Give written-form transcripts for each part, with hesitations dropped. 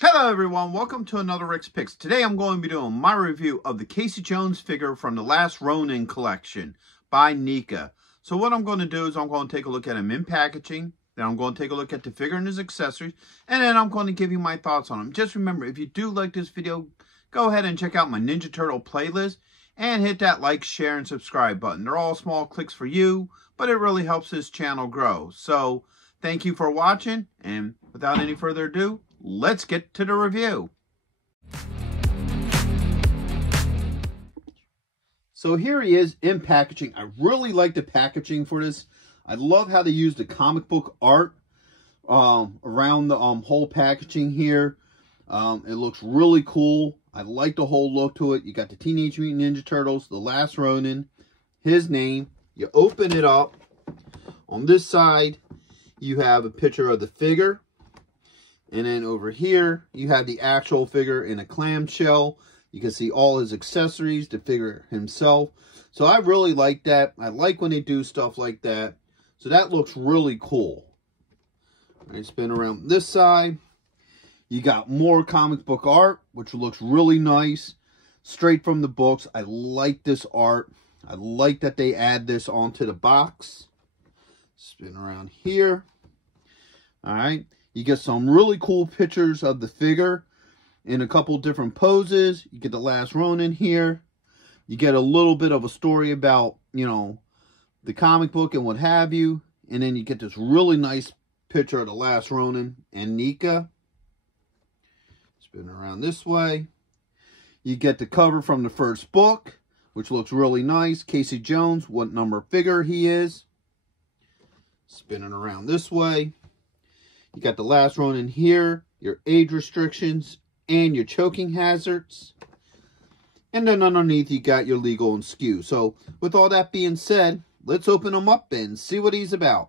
Hello everyone, welcome to another Rick's Picks. Today I'm going to be doing my review of the Casey Jones figure from the Last Ronin collection by NECA. So what I'm going to do is I'm going to take a look at him in packaging, then I'm going to take a look at the figure and his accessories, and then I'm going to give you my thoughts on him. Just remember, if you do like this video, go ahead and check out my Ninja Turtle playlist and hit that like, share, and subscribe button. They're all small clicks for you, but it really helps this channel grow. So thank you for watching, and without any further ado, let's get to the review. So here he is in packaging. I really like the packaging for this. I love how they use the comic book art around the whole packaging here. It looks really cool. I like the whole look to it. You got the Teenage Mutant Ninja Turtles, The Last Ronin, his name. You open it up. On this side, you have a picture of the figure. And then over here, you have the actual figure in a clamshell. You can see all his accessories, the figure himself. So I really like that. I like when they do stuff like that. So that looks really cool. All right, spin around this side. You got more comic book art, which looks really nice. Straight from the books. I like this art. I like that they add this onto the box. Spin around here. All right. You get some really cool pictures of the figure in a couple different poses. You get the Last Ronin here. You get a little bit of a story about, the comic book and what have you. And then you get this really nice picture of the Last Ronin and NECA. Spin around this way. You get the cover from the first book, which looks really nice. Casey Jones, what number figure he is. Spinning around this way. You got the Last Ronin here, your age restrictions, and your choking hazards. And then underneath, you got your legal and SKU. So, with all that being said, let's open him up and see what he's about.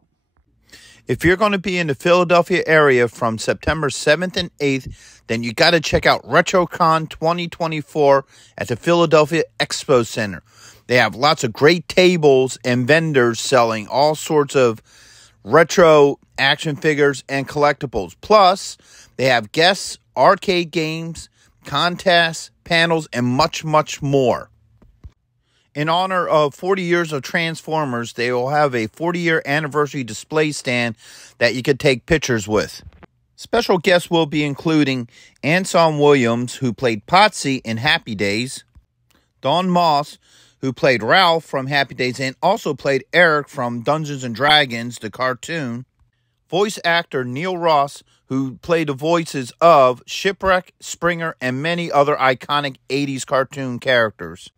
If you're going to be in the Philadelphia area from September 7th and 8th, then you got to check out RetroCon 2024 at the Philadelphia Expo Center. They have lots of great tables and vendors selling all sorts of retro action figures and collectibles. Plus, they have guests, arcade games, contests, panels, and much, much more. In honor of 40 years of Transformers, they will have a 40-year anniversary display stand that you could take pictures with. Special guests will be including Anson Williams, who played Potsy in Happy Days, Don Moss, who played Ralph from Happy Days and also played Eric from Dungeons & Dragons, the cartoon. Voice actor Neil Ross, who played the voices of Shipwreck, Springer, and many other iconic 80s cartoon characters.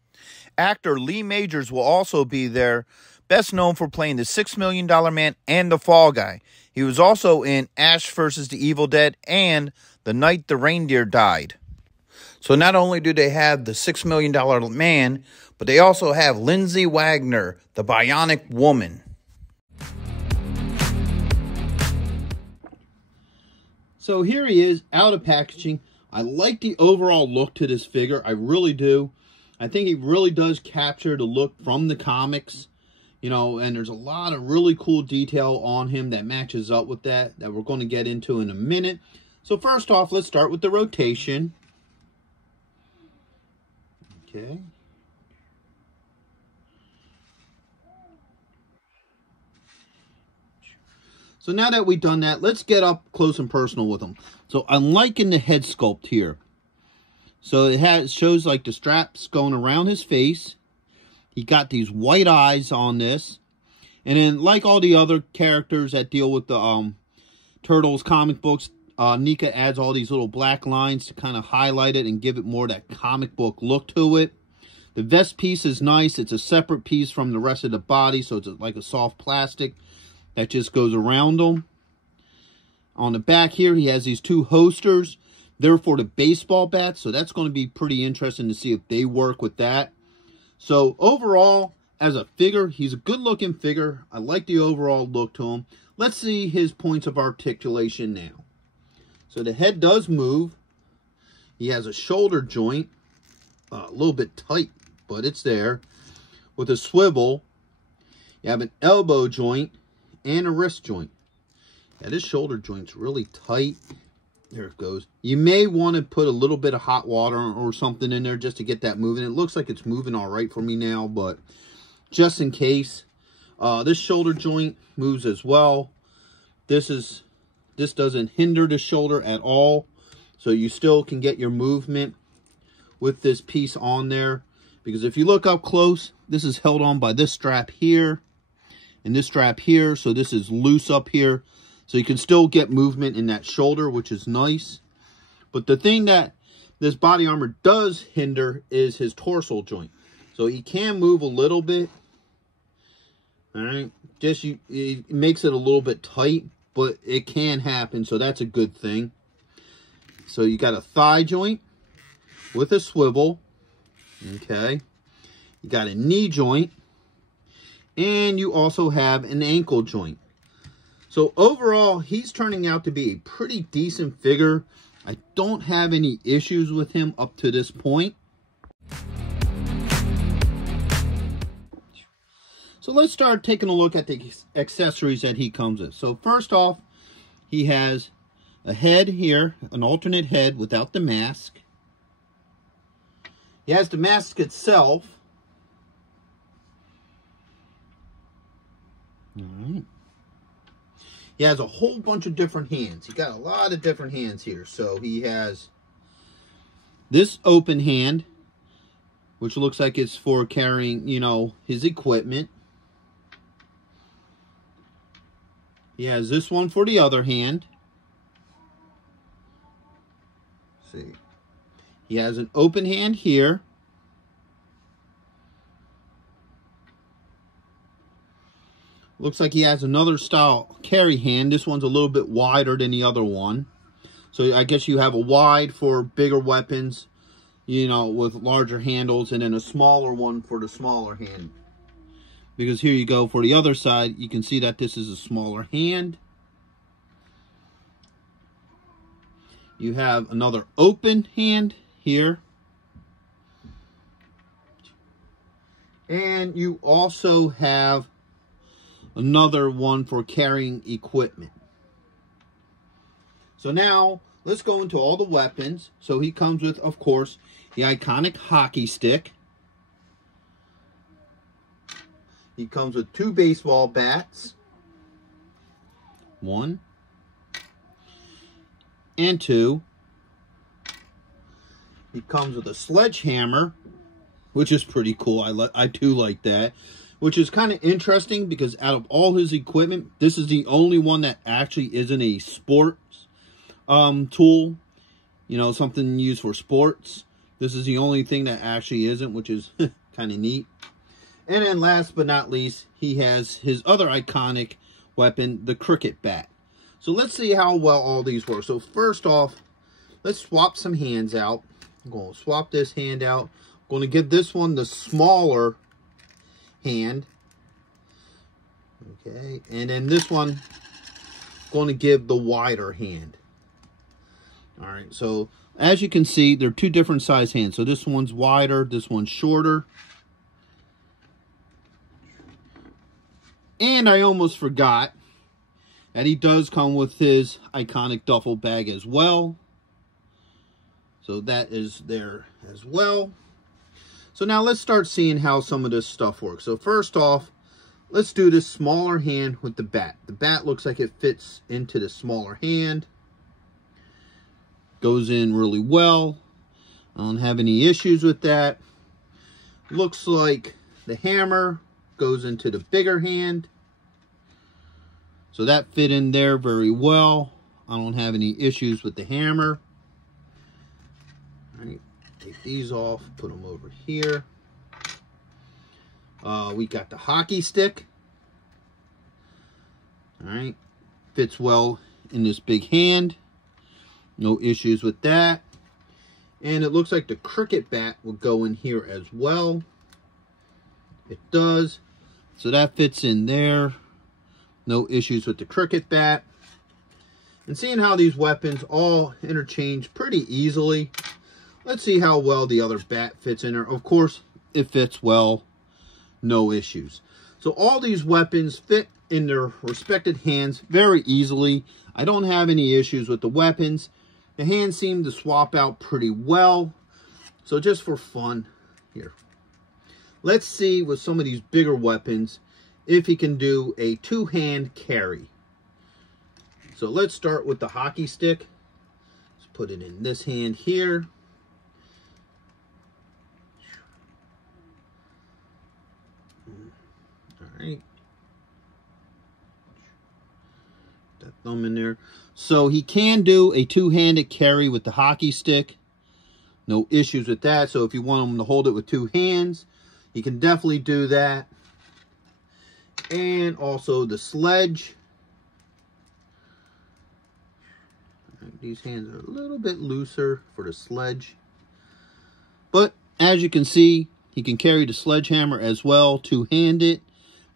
Actor Lee Majors will also be there, best known for playing the $6 Million Man and the Fall Guy. He was also in Ash vs. the Evil Dead and The Night the Reindeer Died. So not only do they have the $6 Million Man, but they also have Lindsay Wagner, the Bionic Woman. So here he is, out of packaging. I like the overall look to this figure. I really do. I think he really does capture the look from the comics. And there's a lot of really cool detail on him that matches up with that we're going to get into in a minute. So first off, let's start with the rotation. Okay. So now that we've done that, let's get up close and personal with him. So I'm liking the head sculpt here. So it shows like the straps going around his face. He got these white eyes on this. And then like all the other characters that deal with the Turtles comic books, NECA adds all these little black lines to kind of highlight it and give it more of that comic book look to it. The vest piece is nice. It's a separate piece from the rest of the body, so it's like a soft plastic that just goes around them. On the back here, he has these two holsters. They're for the baseball bats, so that's going to be pretty interesting to see if they work with that. So overall, as a figure, he's a good-looking figure. I like the overall look to him. Let's see his points of articulation now. So the head does move. He has a shoulder joint, a little bit tight, but it's there. With a swivel, you have an elbow joint and a wrist joint. Yeah, this shoulder joint's really tight. There it goes. You may want to put a little bit of hot water or something in there just to get that moving. It looks like it's moving all right for me now, but just in case. This shoulder joint moves as well. This doesn't hinder the shoulder at all. So you still can get your movement with this piece on there. Because if you look up close, this is held on by this strap here and this strap here. So this is loose up here. So you can still get movement in that shoulder, which is nice. But the thing that this body armor does hinder is his torso joint. So he can move a little bit. All right. It makes it a little bit tight, but it can happen. So that's a good thing. So you got a thigh joint with a swivel. Okay. You got a knee joint. And you also have an ankle joint. So overall, he's turning out to be a pretty decent figure. I don't have any issues with him up to this point. So let's start taking a look at the accessories that he comes with. So first off, he has a head here, an alternate head without the mask. He has the mask itself. All right. He has a whole bunch of different hands. He got a lot of different hands here. So he has this open hand, which looks like it's for carrying, you know, his equipment. He has this one for the other hand. Let's see. He has an open hand here. Looks like he has another style carry hand. This one's a little bit wider than the other one. So I guess you have a wide for bigger weapons, you know, with larger handles, and then a smaller one for the smaller hand. Because here you go, for the other side, you can see that this is a smaller hand. You have another open hand here. And you also have another one for carrying equipment. So now, let's go into all the weapons. So he comes with, of course, the iconic hockey stick. He comes with 2 baseball bats. 1 and 2. He comes with a sledgehammer, which is pretty cool. I do like that. Which is kind of interesting because out of all his equipment, this is the only one that actually isn't a sports tool. You know, something used for sports. This is the only thing that actually isn't, which is kind of neat. And then last but not least, he has his other iconic weapon, the cricket bat. So let's see how well all these work. So first off, let's swap some hands out. I'm going to swap this hand out. I'm going to give this one the smaller hand. Okay, and then this one, I'm going to give the wider hand. All right, so as you can see, they're 2 different size hands. So this one's wider, this one's shorter. And I almost forgot that he does come with his iconic duffel bag as well. So that is there as well. So now let's start seeing how some of this stuff works. So first off, let's do this smaller hand with the bat. The bat looks like it fits into the smaller hand. Goes in really well. I don't have any issues with that. Looks like the hammer goes into the bigger hand. So that fit in there very well. I don't have any issues with the hammer. All right. Take these off, put them over here. We got the hockey stick. All right, fits well in this big hand. No issues with that. And it looks like the cricket bat will go in here as well. It does. So that fits in there. No issues with the cricket bat. And seeing how these weapons all interchange pretty easily, let's see how well the other bat fits in there. Of course, it fits well. No issues. So all these weapons fit in their respected hands very easily. I don't have any issues with the weapons. The hands seem to swap out pretty well. So just for fun, here. Let's see with some of these bigger weapons if he can do a two-hand carry. So let's start with the hockey stick. Let's put it in this hand here. All right. That thumb in there. So he can do a two-handed carry with the hockey stick. No issues with that. So if you want him to hold it with two hands, you can definitely do that. And also the sledge. These hands are a little bit looser for the sledge. But as you can see, he can carry the sledgehammer as well, two-handed.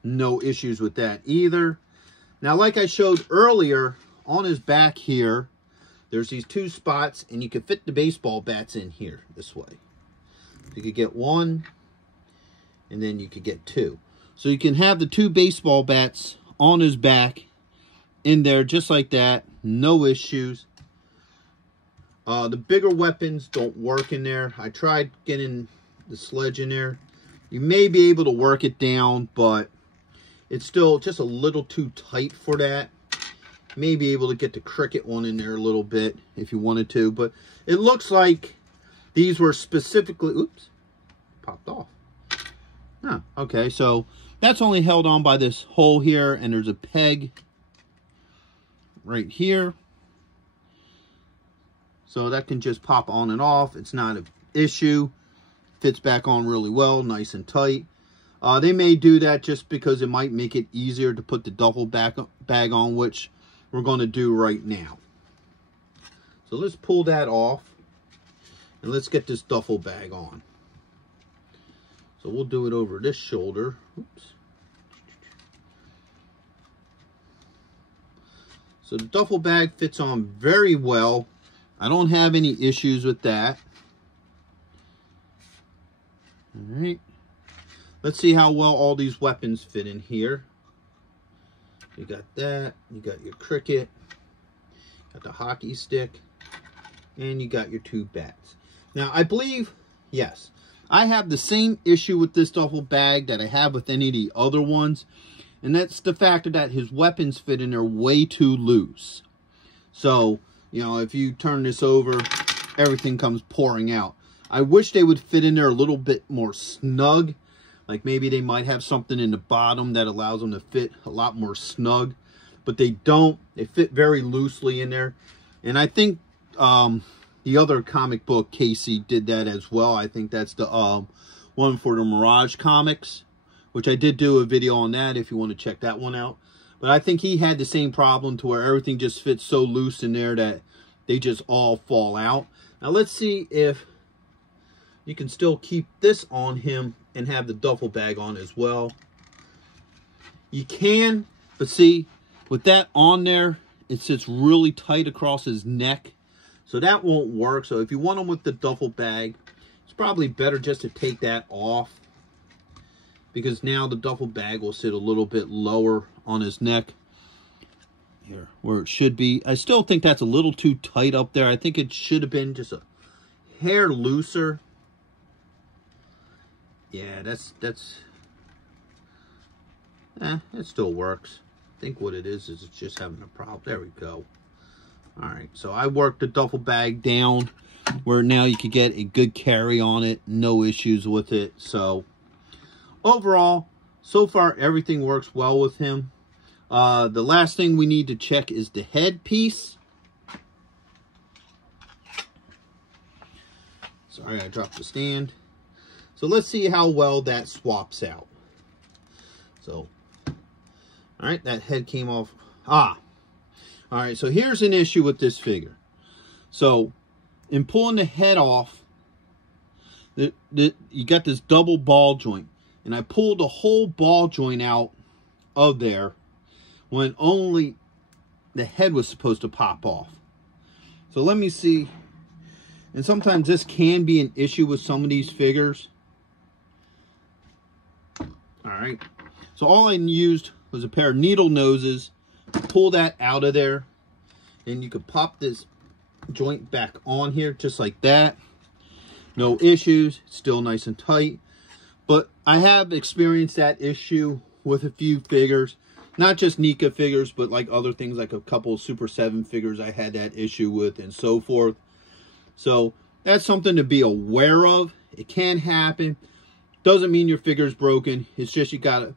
No issues with that either. Now, like I showed earlier, on his back here, there's these two spots, and you can fit the baseball bats in here this way. You could get one, and then you could get two. So you can have the two baseball bats on his back in there just like that. No issues. The bigger weapons don't work in there. I tried getting the sledge in there. You may be able to work it down, but it's still just a little too tight for that. May be able to get the cricket one in there a little bit if you wanted to, but it looks like these were specifically, oops, popped off. Oh, okay, so that's only held on by this hole here, and there's a peg right here. So that can just pop on and off. It's not an issue. Fits back on really well, nice and tight. They may do that just because it might make it easier to put the duffel bag on, which we're going to do right now. So let's pull that off, and let's get this duffel bag on. So we'll do it over this shoulder. Oops. So the duffel bag fits on very well. I don't have any issues with that. All right. Let's see how well all these weapons fit in here. You got that. You got your cricket. Got the hockey stick. And you got your two bats. Now, I believe, yes, I have the same issue with this duffel bag that I have with any of the other ones. And that's the fact that his weapons fit in there way too loose. So, you know, if you turn this over, everything comes pouring out. I wish they would fit in there a little bit more snug. Like maybe they might have something in the bottom that allows them to fit a lot more snug. But they don't. They fit very loosely in there. And I think the other comic book, Casey, did that as well. I think that's the one for the Mirage comics, which I did do a video on that if you want to check that one out. But I think he had the same problem to where everything just fits so loose in there that they just all fall out. Now let's see if you can still keep this on him and have the duffel bag on as well. You can, but see, with that on there, it sits really tight across his neck. So that won't work. So if you want him with the duffel bag, it's probably better just to take that off, because now the duffel bag will sit a little bit lower on his neck here where it should be. I still think that's a little too tight up there. I think it should have been just a hair looser. Yeah, it still works. I think what it is it's just having a problem. There we go. All right, so I worked the duffel bag down where now you can get a good carry on it. No issues with it. So overall, so far, everything works well with him. The last thing we need to check is the headpiece. Sorry, I dropped the stand. So let's see how well that swaps out. So, all right, that head came off. All right, so here's an issue with this figure. So, in pulling the head off, you got this double ball joint. And I pulled the whole ball joint out of there when only the head was supposed to pop off. So let me see. And sometimes this can be an issue with some of these figures. All right. So all I used was a pair of needle noses. Pull that out of there. And you could pop this joint back on here just like that. No issues, still nice and tight. But I have experienced that issue with a few figures. Not just NECA figures, but like other things, like a couple of Super 7 figures I had that issue with and so forth. So that's something to be aware of. It can happen. Doesn't mean your figure's broken. It's just you got to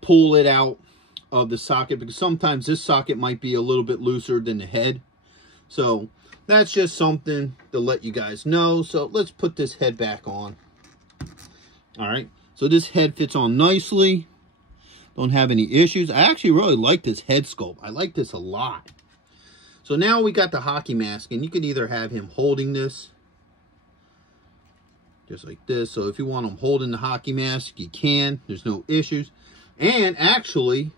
pull it out of the socket, because sometimes this socket might be a little bit looser than the head. So that's just something to let you guys know. So let's put this head back on. All right. So this head fits on nicely. Don't have any issues. I actually really like this head sculpt. I like this a lot. So now we got the hockey mask, and you can either have him holding this just like this. So if you want him holding the hockey mask, you can. There's no issues. And actually,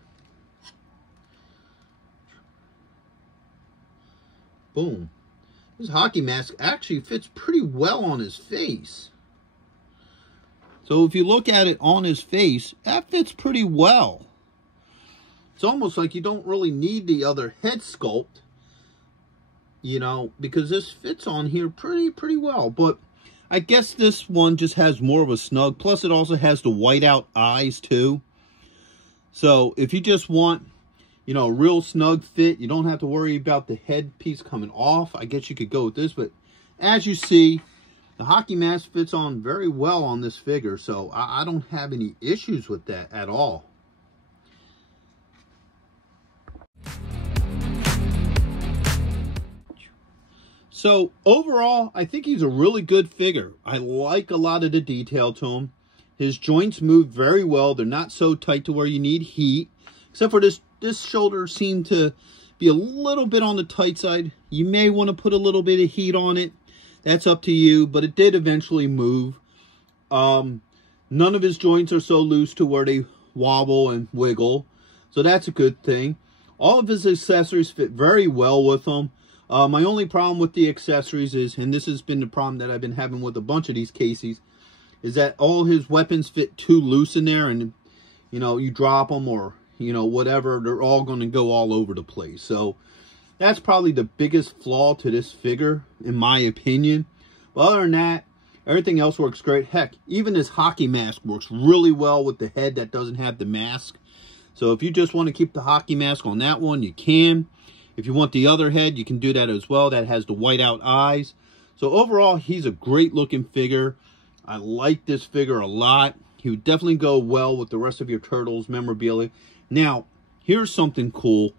boom, this hockey mask actually fits pretty well on his face. So if you look at it on his face, that fits pretty well. It's almost like you don't really need the other head sculpt, you know, because this fits on here pretty well. But I guess this one just has more of a snug. Plus it also has the whiteout eyes too. So if you just want, you know, a real snug fit, you don't have to worry about the headpiece coming off. I guess you could go with this, but as you see, the hockey mask fits on very well on this figure, so I don't have any issues with that at all. So overall, I think he's a really good figure. I like a lot of the detail to him. His joints move very well. They're not so tight to where you need heat. Except for this shoulder seemed to be a little bit on the tight side. You may want to put a little bit of heat on it. That's up to you, but it did eventually move. None of his joints are so loose to where they wobble and wiggle. So that's a good thing. All of his accessories fit very well with him. My only problem with the accessories is, and this has been the problem that I've been having with a bunch of these cases, is that all his weapons fit too loose in there, and, you know, you drop them or, you know, whatever, they're all going to go all over the place. So that's probably the biggest flaw to this figure, in my opinion. But other than that, everything else works great. Heck, even this hockey mask works really well with the head that doesn't have the mask. So if you just want to keep the hockey mask on that one, you can. If you want the other head, you can do that as well. That has the whiteout eyes. So overall, he's a great looking figure. I like this figure a lot. He would definitely go well with the rest of your Turtles memorabilia. Now, here's something cool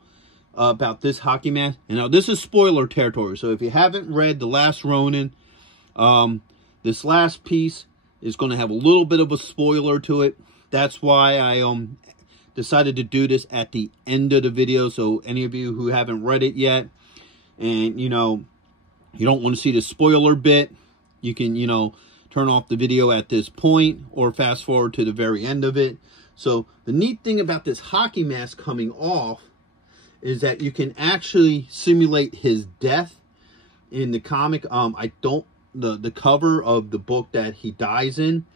about this hockey mask. And now this is spoiler territory, so if you haven't read The Last Ronin, this last piece is going to have a little bit of a spoiler to it. That's why I decided to do this at the end of the video, so any of you who haven't read it yet and, you know, you don't want to see the spoiler bit, you can, you know, turn off the video at this point or fast forward to the very end of it. So the neat thing about this hockey mask coming off is that you can actually simulate his death in the comic. The cover of the book that he dies in,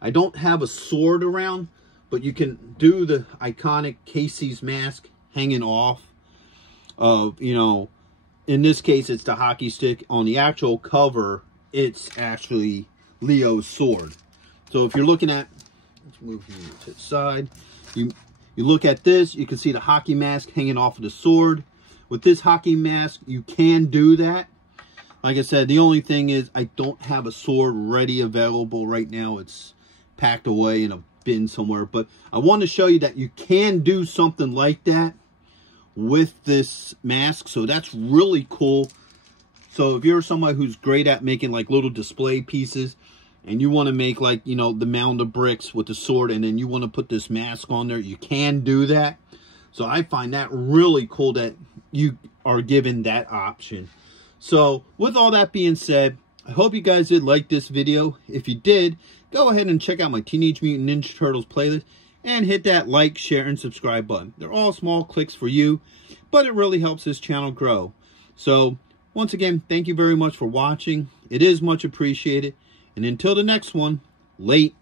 I don't have a sword around, but you can do the iconic Casey's mask hanging off of, you know, in this case it's the hockey stick. On the actual cover, it's actually Leo's sword. So if you're looking at, let's move you to the side, you look at this, you can see the hockey mask hanging off of the sword. With this hockey mask, you can do that. Like I said, the only thing is I don't have a sword ready available right now. It's packed away in a bin somewhere. But I want to show you that you can do something like that with this mask. So that's really cool. So if you're somebody who's great at making like little display pieces, and you want to make like, you know, the mound of bricks with the sword, and then you want to put this mask on there, you can do that. So I find that really cool that you are given that option. So with all that being said, I hope you guys did like this video. If you did, go ahead and check out my Teenage Mutant Ninja Turtles playlist and hit that like, share, and subscribe button. They're all small clicks for you, but it really helps this channel grow. So once again, thank you very much for watching. It is much appreciated. And until the next one, late.